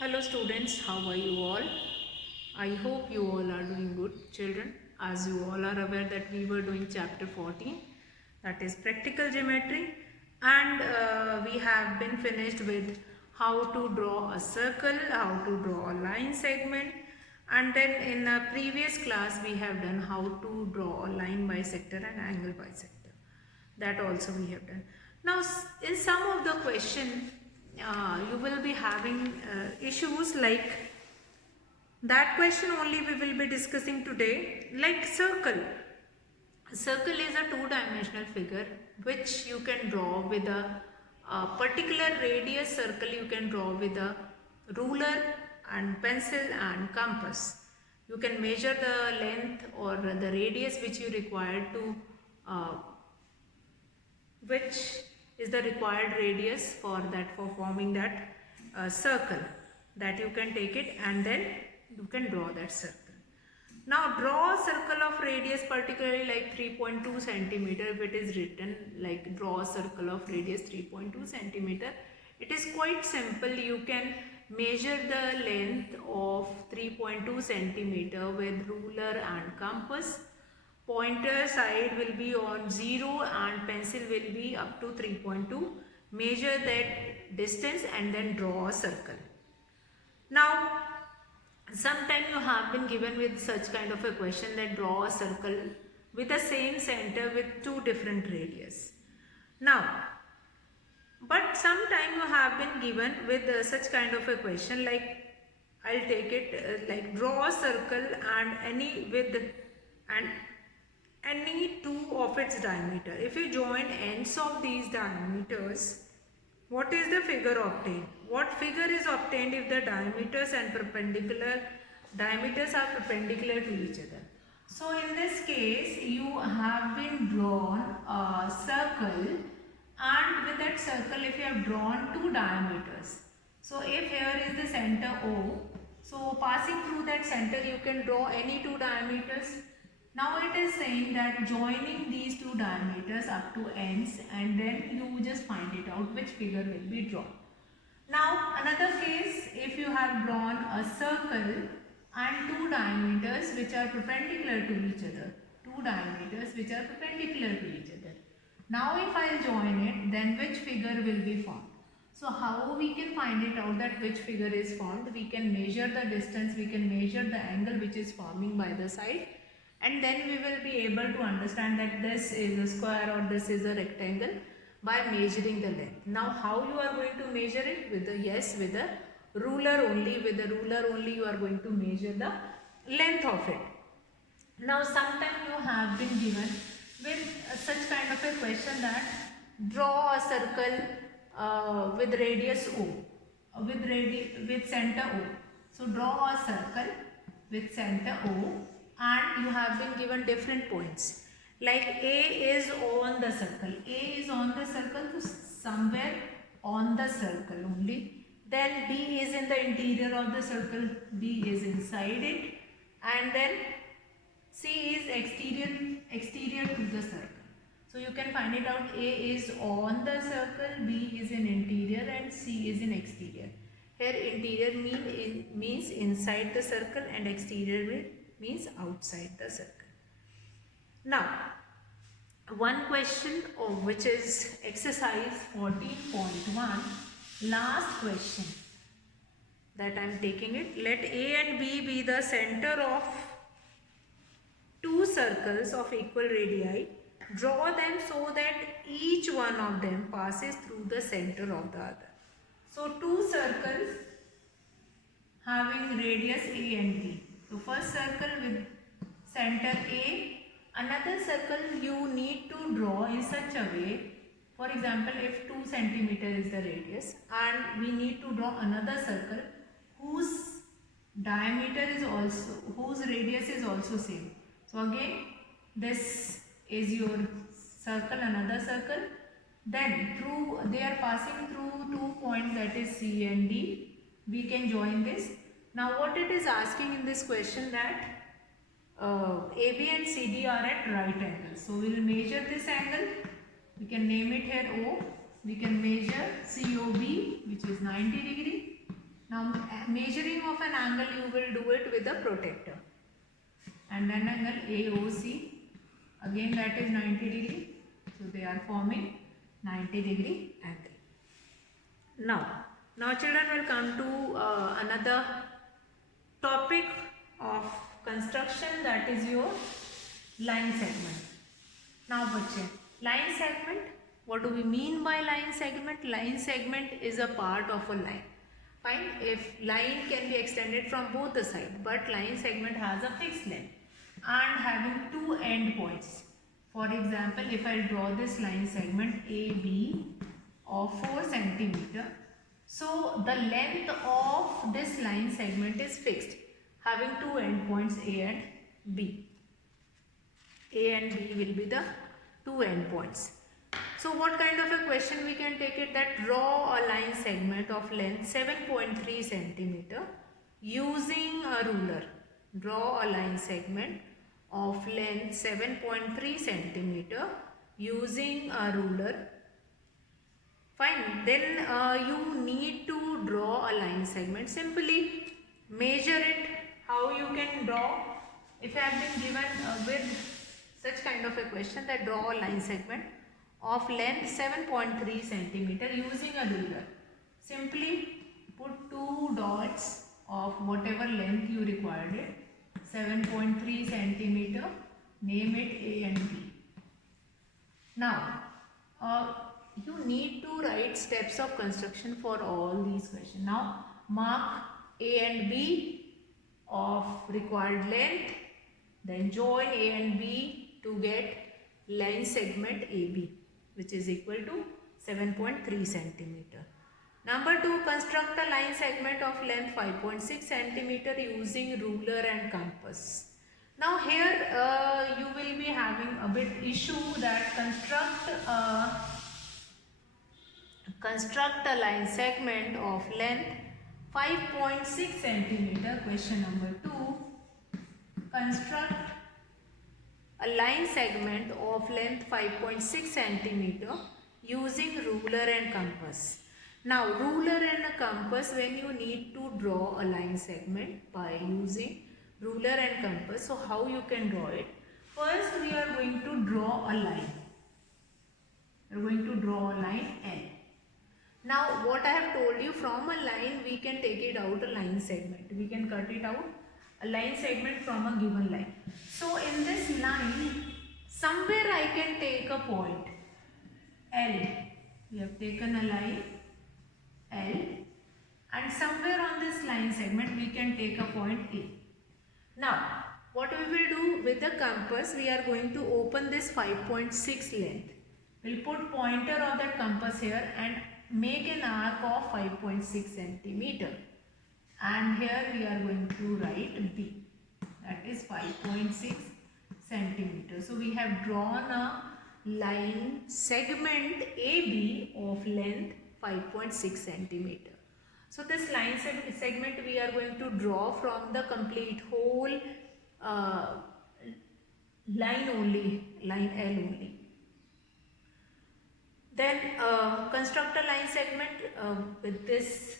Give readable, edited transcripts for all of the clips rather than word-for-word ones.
Hello students, how are you all? I hope you all are doing good, children. As you all are aware that we were doing chapter 14, that is practical geometry, and we have been finished with how to draw a circle, how to draw a line segment, and then in a previous class we have done how to draw a line bisector and angle bisector. That also we have done. Now in some of the question you will be having issues like that question only we will be discussing today, like circle. Circle is a two-dimensional figure which you can draw with a particular radius. Circle you can draw with a ruler and pencil and compass. You can measure the length or the radius which you require to which is the required radius for forming that circle, that you can take it and then you can draw that circle. Now draw a circle of radius particularly like 3.2 centimeter. If it is written like draw a circle of radius 3.2 centimeter, it is quite simple. You can measure the length of 3.2 centimeter with ruler and compass. Pointer side will be on 0 and pencil will be up to 3.2. Measure that distance and then draw a circle. Now, sometime you have been given with such kind of a question that draw a circle with the same center with two different radius. Now, but sometime you have been given with such kind of a question like, I'll take it like draw a circle and any with and any two of its diameter. If you join ends of these diameters, what is the figure obtained? What figure is obtained if the diameters and diameters are perpendicular to each other? So in this case, you have been drawn a circle, and with that circle if you have drawn two diameters. So if here is the center O, so passing through that center you can draw any two diameters. Now it is saying that joining these two diameters up to ends and then you just find it out which figure will be drawn. Now another case, if you have drawn a circle and two diameters which are perpendicular to each other. Two diameters which are perpendicular to each other. Now if I join it, then which figure will be formed? So how we can find it out that which figure is formed? We can measure the distance, we can measure the angle which is forming by the side, and then we will be able to understand that this is a square or this is a rectangle by measuring the length. Now how you are going to measure it? With a ruler only. With the ruler only you are going to measure the length of it. Now sometime you have been given with such kind of a question that draw a circle with radius O, with center O. So draw a circle with center O and you have been given different points. Like A is on the circle. A is on the circle, so somewhere on the circle only. Then B is in the interior of the circle. B is inside it. And then C is exterior to the circle. So you can find it out. A is on the circle, B is in interior and C is in exterior. Here interior means inside the circle and exterior means outside the circle. Now, one question of which is exercise 14.1, last question that I am taking it. Let A and B be the center of two circles of equal radii. Draw them so that each one of them passes through the center of the other. So two circles having radius A and B. So first circle with center A, another circle you need to draw in such a way, for example if 2 centimeter is the radius and we need to draw another circle whose radius is also same. So again this is your circle, another circle, then they are passing through 2 points, that is C and D. We can join this. Now what it is asking in this question that AB and CD are at right angles. So we will measure this angle. We can name it here O. We can measure COB, which is 90 degree. Now Now measuring of an angle, you will do it with a protractor. And then angle AOC, again that is 90 degree. So they are forming 90 degree angle. Now children will come to another topic of construction, that is your line segment. Now बच्चे, line segment, what do we mean by line segment? Line segment is a part of a line. Fine, if line can be extended from both the sides, but line segment has a fixed length and having two end points. For example, if I draw this line segment AB of 4 centimeter, so the length of this line segment is fixed, having two end points A and B. A and B will be the two end points. So what kind of a question we can take it, that draw a line segment of length 7.3 centimeter using a ruler. Draw a line segment of length 7.3 centimeter using a ruler. Fine, then you need to draw a line segment. Simply measure it. How you can draw? If I have been given with such kind of a question, that draw a line segment of length 7.3 centimeter using a ruler. Simply put two dots of whatever length you required it. 7.3 centimeter. Name it A and B. Now, you need to write steps of construction for all these questions. Now, mark A and B of required length, then join A and B to get line segment AB, which is equal to 7.3 centimeter. Number 2, construct a line segment of length 5.6 centimeter using ruler and compass. Now here you will be having a bit issue that construct a line segment of length 5.6 centimeter. Question number 2. Construct a line segment of length 5.6 centimeter using ruler and compass. Now ruler and a compass, when you need to draw a line segment by using ruler and compass, so how you can draw it? First we are going to draw a line. We are going to draw a line L. Now what I have told you, from a line we can take it out a line segment. We can cut it out a line segment from a given line. So in this line, somewhere I can take a point L. We have taken a line L, and somewhere on this line segment we can take a point A. Now what we will do with the compass, we are going to open this 5.6 length. We'll put pointer of that compass here and make an arc of 5.6 centimeter. And here we are going to write B, that is 5.6 centimeter. So we have drawn a line segment AB of length 5.6 centimeter. So this line segment we are going to draw from the complete whole line only, line L only. Then construct a line segment with this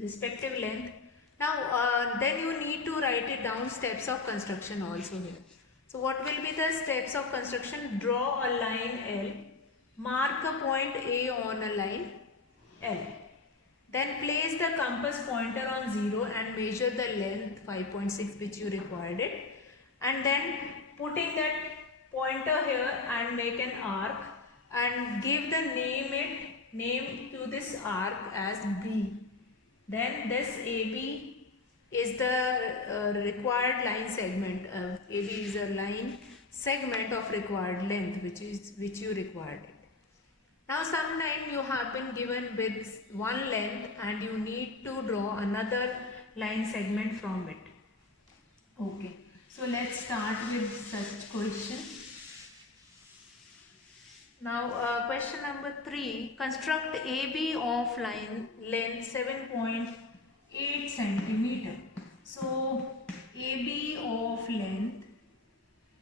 respective length. Now then you need to write it down, steps of construction also here. So what will be the steps of construction? Draw a line L, mark a point A on a line L. Then place the compass pointer on 0 and measure the length 5.6 which you required it. And then putting that pointer here and make an arc and give the name to this arc as B. Then this AB is the required line segment. AB is a line segment of required length which you required it. Now sometime you have been given with one length and you need to draw another line segment from it. Okay, so let's start with such question. Now question number 3, construct AB of line length 7.8 centimeter. So AB of length,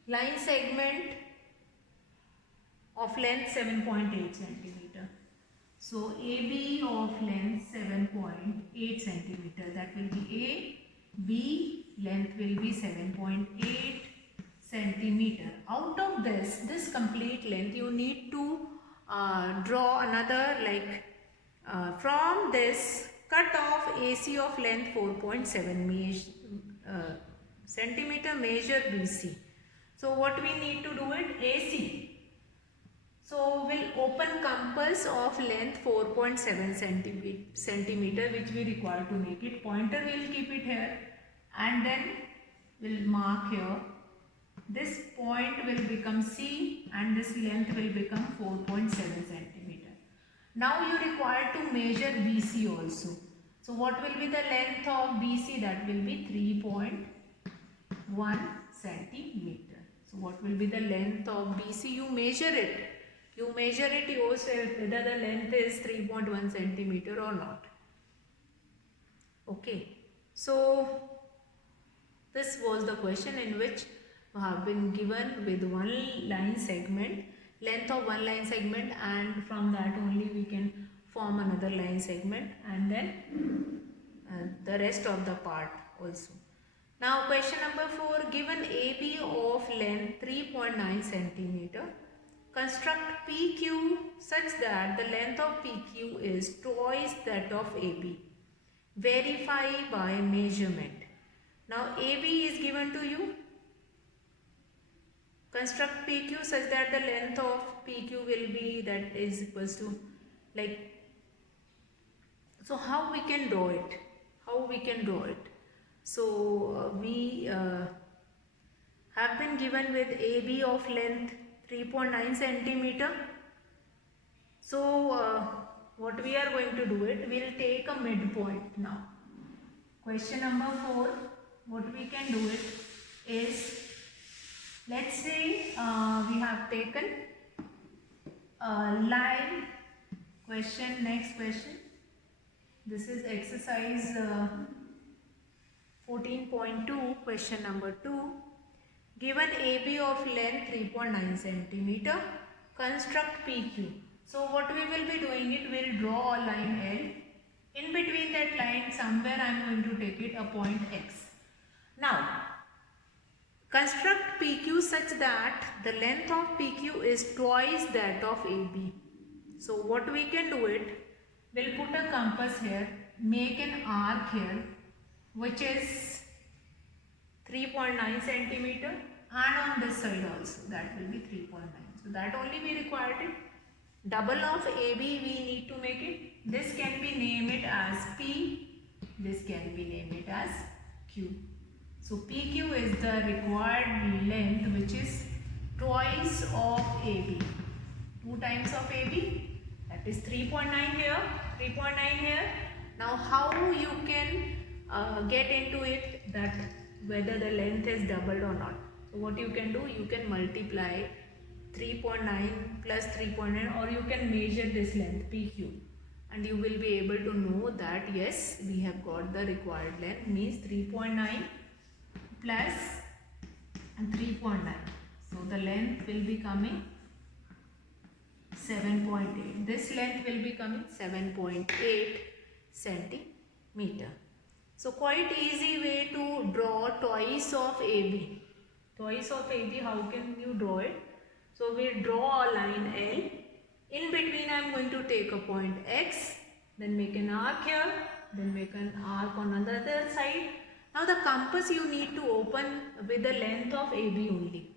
line segment of length 7.8 centimeter. So AB of length 7.8 8 centimeter. That will be A. B length will be 7.8 centimeter. Out of this complete length, you need to draw another, like from this, cut off AC of length 4.7 centimeter, measure BC. So what we need to do it, AC. So we'll open compass of length 4.7 centimeter, which we require to make it. Pointer we'll keep it here, and then we'll mark here. This point will become C and this length will become 4.7 centimeter. Now you require to measure BC also. So what will be the length of BC? That will be 3.1 centimeter. So what will be the length of BC? You measure it. You measure it yourself whether the length is 3.1 centimeter or not. Okay. So this was the question in which we have been given with one line segment, length of one line segment, and from that only we can form another line segment, and then the rest of the part also. Now question number 4, given AB of length 3.9 centimeter, construct PQ such that the length of PQ is twice that of AB. Verify by measurement. Now AB is given to you. Construct PQ such that the length of PQ will be, that is equals to, like, so how we can draw it? How we can draw it? So we have been given with AB of length 3.9 centimeter. So what we are going to do it, we will take a midpoint now. Question number 4, what we can do it is, let's say we have taken a line. Question, next question. This is exercise 14.2, question number 2. Given AB of length 3.9 centimeter, construct PQ. So what we will be doing it, we will draw a line L. In between that line, somewhere I am going to take it a point X. Now, construct PQ such that the length of PQ is twice that of AB. So what we can do it, we'll put a compass here, make an arc here, which is 3.9 centimeter, and on this side also that will be 3.9. So that only we required it. Double of AB we need to make it. This can be named it as P, this can be named it as Q. So PQ is the required length, which is twice of AB. 2 times of AB, that is 3.9 here, 3.9 here. Now how you can get into it, that whether the length is doubled or not. So what you can do, you can multiply 3.9 plus 3.9, or you can measure this length PQ, and you will be able to know that yes, we have got the required length, means 3.9 plus and 3.9. So the length will be coming 7.8. This length will be coming 7.8 centimeter. So quite easy way to draw twice of AB. Twice of AB, how can you draw it? So we draw a line L. In between I am going to take a point X, then make an arc here, then make an arc on another side. Now the compass you need to open with the length of AB only.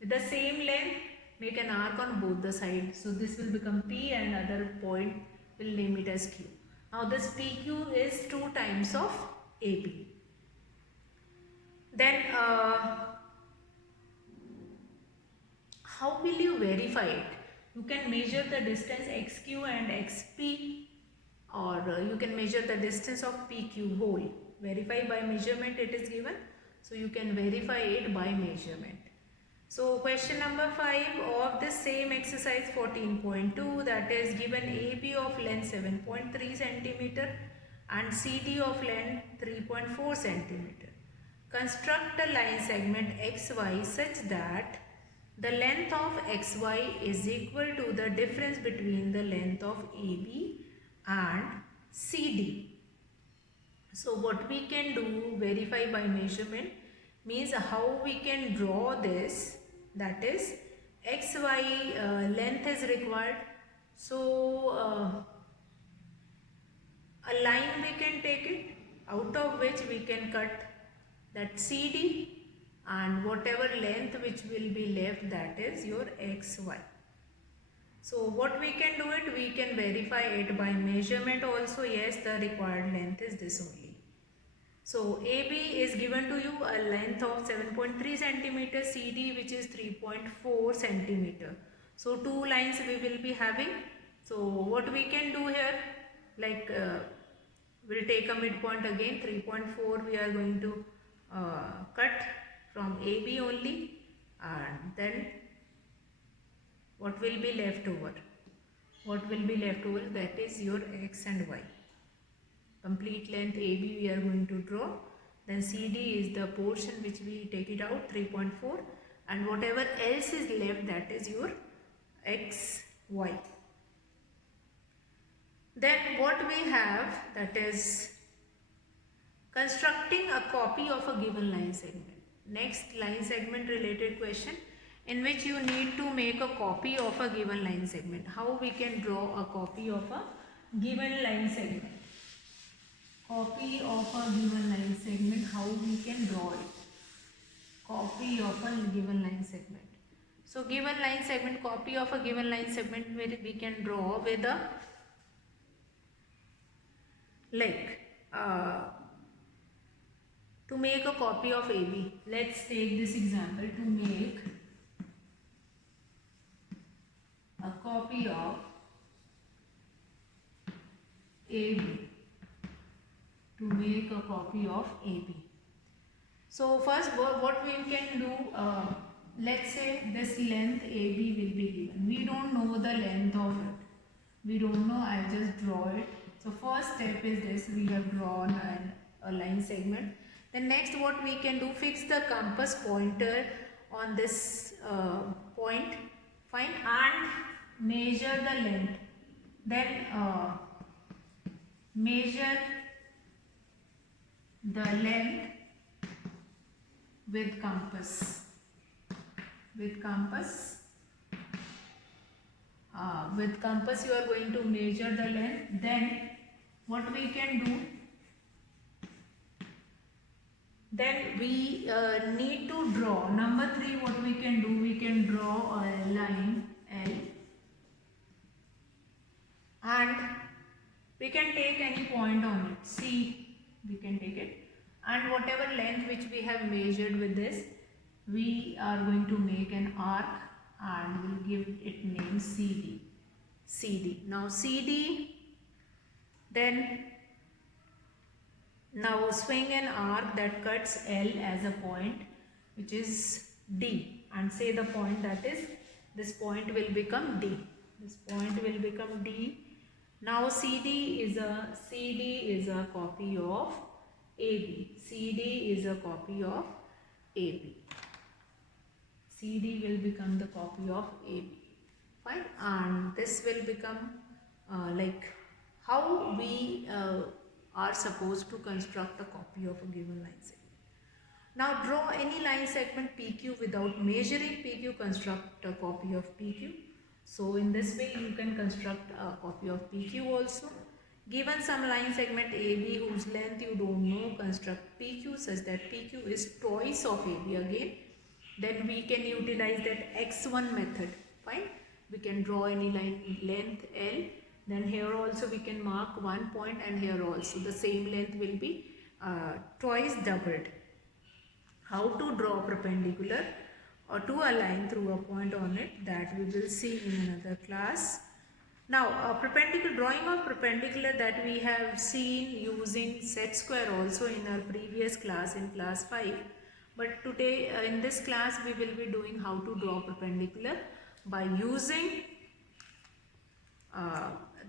With the same length, make an arc on both the sides. So this will become P and other point will name it as Q. Now this PQ is 2 times of AB. Then how will you verify it? You can measure the distance XQ and XP, or you can measure the distance of PQ whole. Verify by measurement it is given. So you can verify it by measurement. So question number 5 of the same exercise 14.2, that is given AB of length 7.3 centimeter and CD of length 3.4 centimeter. Construct a line segment XY such that the length of XY is equal to the difference between the length of AB and CD. So what we can do, verify by measurement, means how we can draw this, that is xy length is required. So a line we can take it, out of which we can cut that CD, and whatever length which will be left, that is your xy. So what we can do it, we can verify it by measurement also. Yes, the required length is this only. So AB is given to you a length of 7.3 centimeter, CD which is 3.4 centimeter. So two lines we will be having. So what we can do here, like we'll take a midpoint again, 3.4 we are going to cut from AB only, and then what will be left over? What will be left over? That is your x and y. Complete length AB we are going to draw. Then CD is the portion which we take it out, 3.4, and whatever else is left, that is your x, y. Then what we have, that is constructing a copy of a given line segment. Next line segment related question, in which you need to make a copy of a given line segment. How we can draw a copy of a given line segment? Copy of a given line segment, how we can draw it? Copy of a given line segment. So given line segment, copy of a given line segment, we can draw with a, like to make a copy of AB. Let's take this example. To make a copy of AB. To make a copy of AB. So first what we can do, let's say this length AB will be given. We don't know the length of it. We don't know, I just draw it. So first step is this, we have drawn a line segment. Then next what we can do, fix the compass pointer on this point, fine, and measure the length. Then measure the length with compass. With compass you are going to measure the length. Then what we can do, then we need to draw, number 3 what we can do, we can draw a line L, and we can take any point on it, C we can take it, and whatever length which we have measured with this, we are going to make an arc and we'll give it name CD. CD. Now CD, then now swing an arc that cuts L as a point which is D, and say the point, that is this point will become D. This point will become D. Now CD is a copy of AB. CD is a copy of AB. CD will become the copy of AB. Fine, and this will become like how we are supposed to construct a copy of a given line segment. Now draw any line segment PQ without measuring PQ, construct a copy of PQ. So in this way you can construct a copy of PQ also. Given some line segment AB whose length you don't know, construct PQ such that PQ is twice of AB again. Then we can utilize that X1 method. Fine. We can draw any line length L. Then here also we can mark one point, and here also the same length will be twice doubled. How to draw perpendicular or to a line through a point on it, that we will see in another class. Now drawing of perpendicular, that we have seen using set square also in our previous class, in class 5. But today in this class we will be doing how to draw perpendicular by using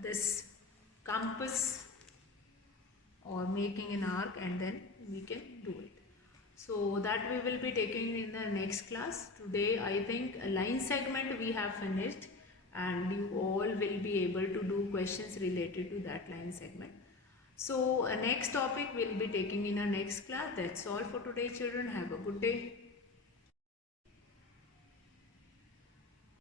this compass or making an arc, and then we can do it. So that we will be taking in the next class. Today I think a line segment we have finished, and you all will be able to do questions related to that line segment. So next topic we'll be taking in our next class. That's all for today, children. Have a good day.